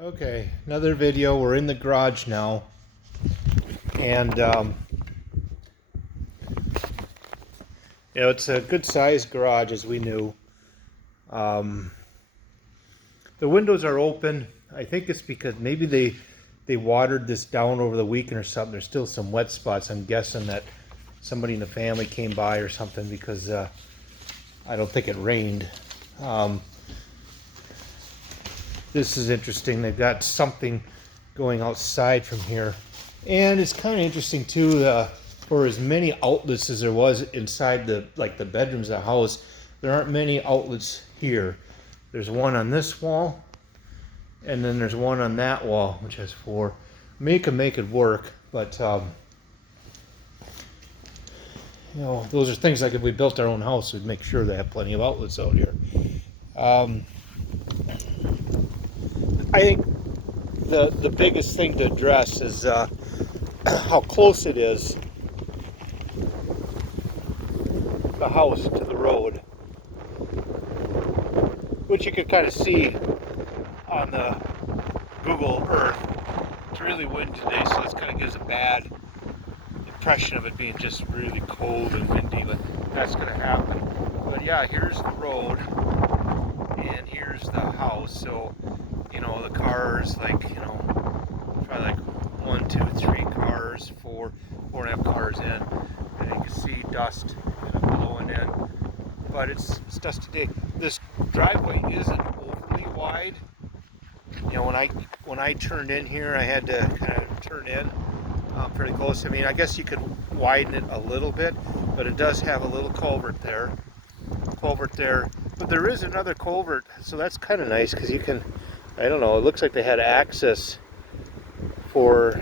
Okay, another video. We're in the garage now, and it's a good sized garage, as we knew. Um, the windows are open. I think it's because maybe they watered this down over the weekend or something. There's still some wet spots. I'm guessing that somebody in the family came by or something, because I don't think it rained. This is interesting. They've got something going outside from here. And it's kind of interesting too, for as many outlets as there was inside the bedrooms of the house, there aren't many outlets here. There's one on this wall, and then there's one on that wall, which has 4. Make it work, but those are things like if we built our own house, we'd make sure they have plenty of outlets out here. I think the biggest thing to address is how close it is, the house to the road, which you can kind of see on the Google Earth. It's really windy today, so this kind of gives a bad impression of it being just really cold and windy, but that's going to happen. But yeah, here's the road, and here's the house. So the cars, probably like 1, 2, 3 cars, 4.5 cars in, and you can see dust blowing in. But it's dusty day. This driveway isn't overly wide. When I turned in here, I had to kind of turn in pretty close. I mean, I guess you could widen it a little bit, but it does have a little culvert there. But there is another culvert, so that's kind of nice, because you can, I don't know, it looks like they had access for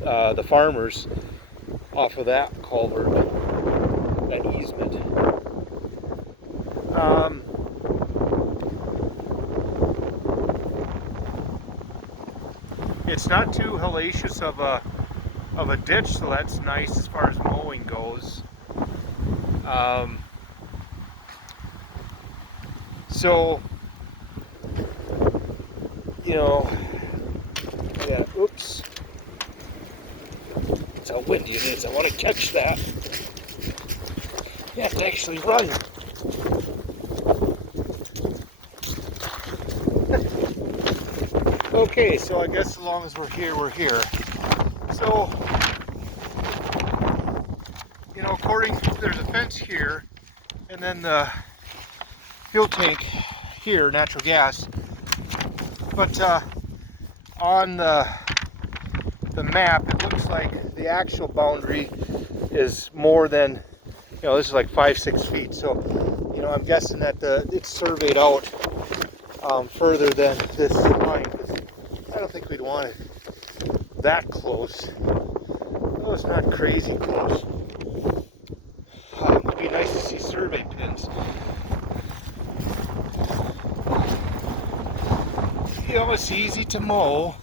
the farmers off of that culvert, that easement. It's not too hellacious of a ditch, so that's nice as far as mowing goes. So, yeah, oops. That's how windy it is. I want to catch that. You have to actually run. Okay, so I guess as long as we're here, we're here. So, there's a fence here, and then the fuel tank here, natural gas. But on the map, it looks like the actual boundary is more than, this is like 5-6 feet. So, I'm guessing that it's surveyed out further than this line. I don't think we'd want it that close. Oh, it's not crazy close. It would be nice to see survey pins. It's easy to mow.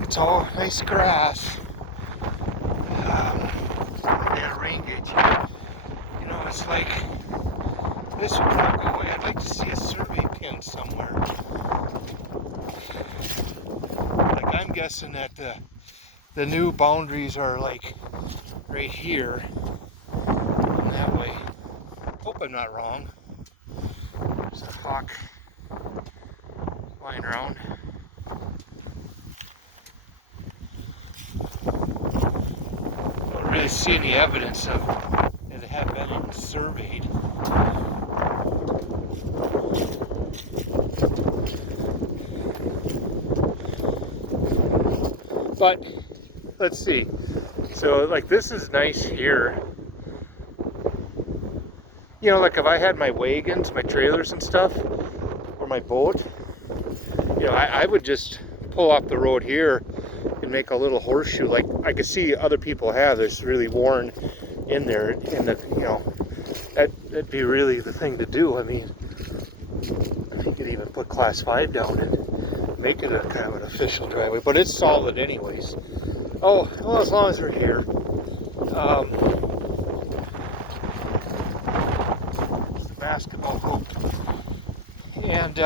It's all nice grass. They got a rain gauge here. It's like this would not go away. I'd like to see a survey pin somewhere. Like, I'm guessing that the new boundaries are like right here, and that way. Hope I'm not wrong. There's a hawk flying around. Don't really see any evidence of it have been surveyed. But let's see. So this is nice here. Like if I had my wagons, my trailers and stuff, or my boat, I would just pull off the road here and make a little horseshoe, like I could see other people have. It's really worn in there, and that'd be really the thing to do. I mean, you could even put class 5 down and make it a kind of an official driveway, but it's solid anyways. Oh, well, as long as we're here. The basketball hoop. And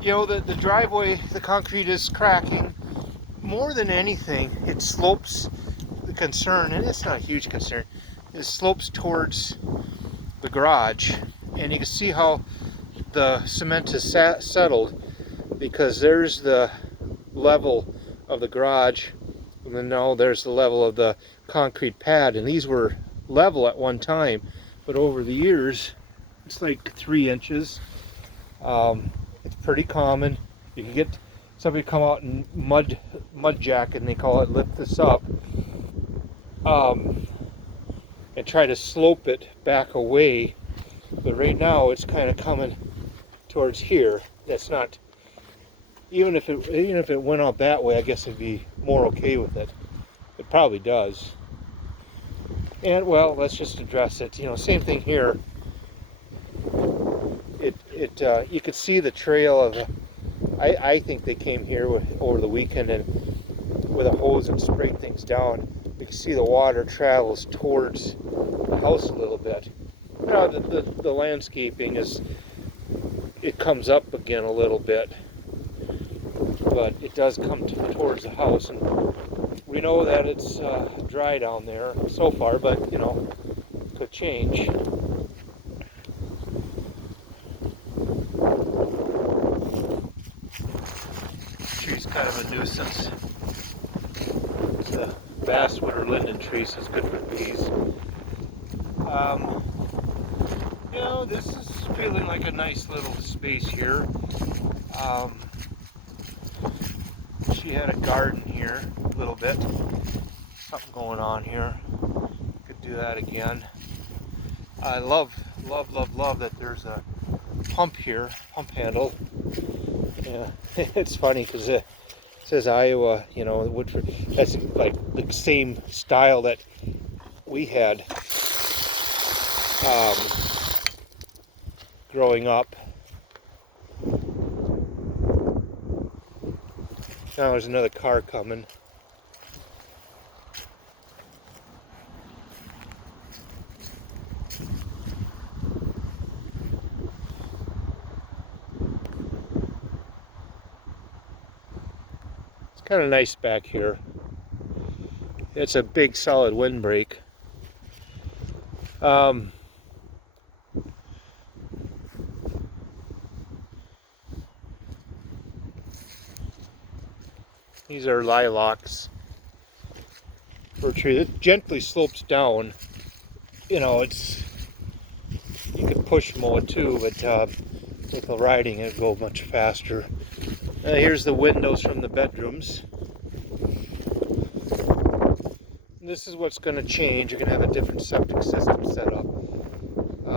you know, the driveway, the concrete is cracking. More than anything, it slopes, the concern, and it's not a huge concern, it slopes towards the garage. And you can see how the cement is settled, because there's the level of the garage, and then now there's the level of the concrete pad, and these were level at one time, but over the years it's like 3 inches. It's pretty common. You can get somebody come out and mud jack, and they call it, lift this up, and try to slope it back away. But right now it's kind of coming towards here. That's not, even if it went out that way, I guess I'd be more okay with it. It probably does. And well, let's just address it. You know, same thing here. You could see the trail of. I think they came here over the weekend and with a hose and sprayed things down. You can see the water travels towards the house a little bit. You know, the landscaping is, it comes up again a little bit, but it does come towards the house, and we know that it's dry down there so far, but you know, could change. Tree's kind of a nuisance. The basswood or linden tree, so it's good for bees. You know, this is feeling like a nice little space here. She had a garden here a little bit. Something going on here. Could do that again. I love that there's a pump here, pump handle. Yeah, it's funny because it says Iowa, you know, Woodford. That's like the same style that we had growing up. Now there's another car coming. It's kind of nice back here. It's a big solid windbreak. These are lilacs. For a tree that gently slopes down. You know, it's, you could push mow it too, but with the riding it'd go much faster. Here's the windows from the bedrooms. This is what's going to change. You're going to have a different septic system set up.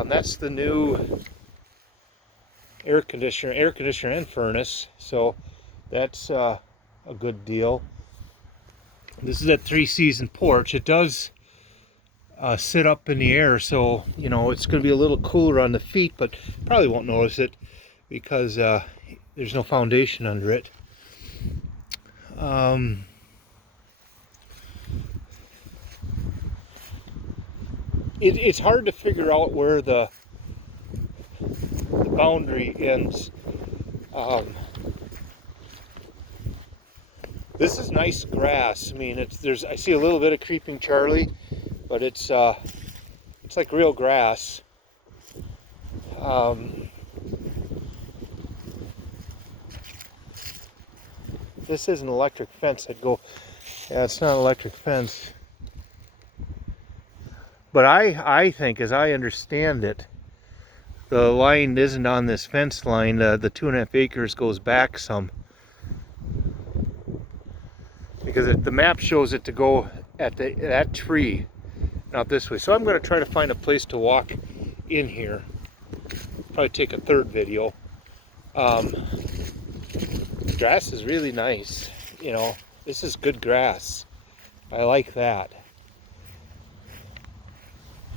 That's the new air conditioner and furnace. So that's a good deal. This is that 3-season porch. It does sit up in the air, so you know it's going to be a little cooler on the feet, but probably won't notice it because there's no foundation under it. It's hard to figure out where the boundary ends. This is nice grass. I mean, I see a little bit of creeping Charlie, but it's like real grass. This is an electric fence. Yeah, it's not an electric fence. But I think, as I understand it, the line isn't on this fence line. The 2.5 acres goes back some. Because the map shows it to go at that tree, not this way. So I'm going to try to find a place to walk in here. Probably take a third video. Grass is really nice. You know, this is good grass. I like that.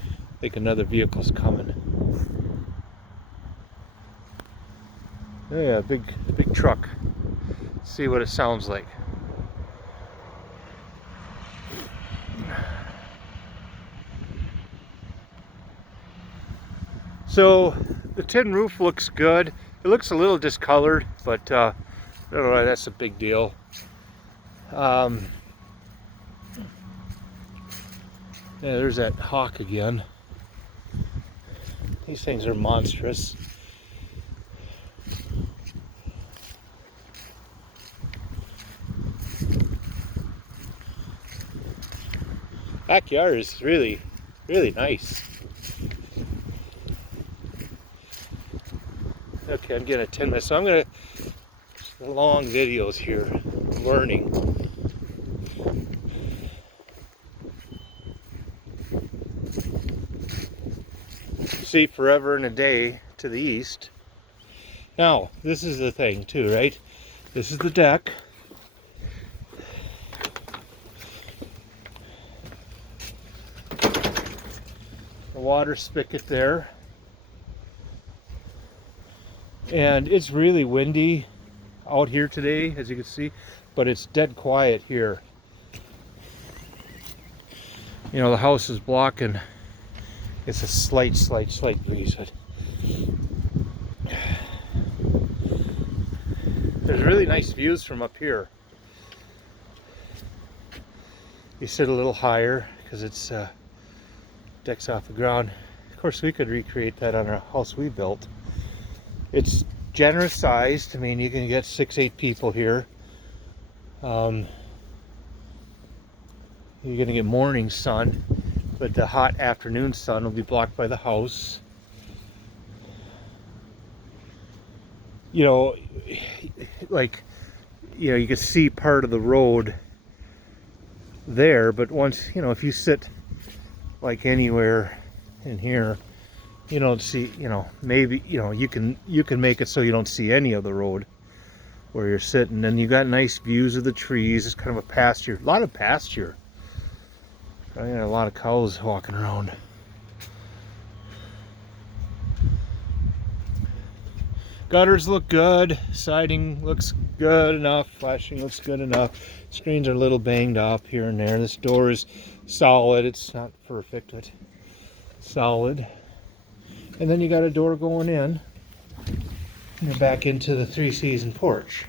I think another vehicle's coming. Oh yeah, big truck. Let's see what it sounds like. So the tin roof looks good. It looks a little discolored, but I don't know, that's a big deal. Yeah, there's that hawk again. These things are monstrous. Backyard is really, really nice. Okay, I'm getting 10 minutes, so I'm gonna long videos here, learning. See forever and a day to the east. Now, this is the thing too, right? This is the deck. The water spigot there. And it's really windy out here today, as you can see, but it's dead quiet here. You know, the house is blocking. It's a slight breeze. But there's really nice views from up here. You sit a little higher because it's deck's off the ground. Of course, we could recreate that on our house we built. It's generous sized. I mean, you can get 6-8 people here. You're gonna get morning sun, but the hot afternoon sun will be blocked by the house. You know, like, you know, you can see part of the road there, but once, you know, if you sit like anywhere in here, you don't see, you know, maybe, you know, you can make it so you don't see any of the road where you're sitting, and you got nice views of the trees. It's kind of a pasture, a lot of pasture. I got a lot of cows walking around. Gutters look good, siding looks good enough, flashing looks good enough. Screens are a little banged up here and there. This door is solid. It's not perfect, but solid. And then you got a door going in. And you're back into the 3-season porch.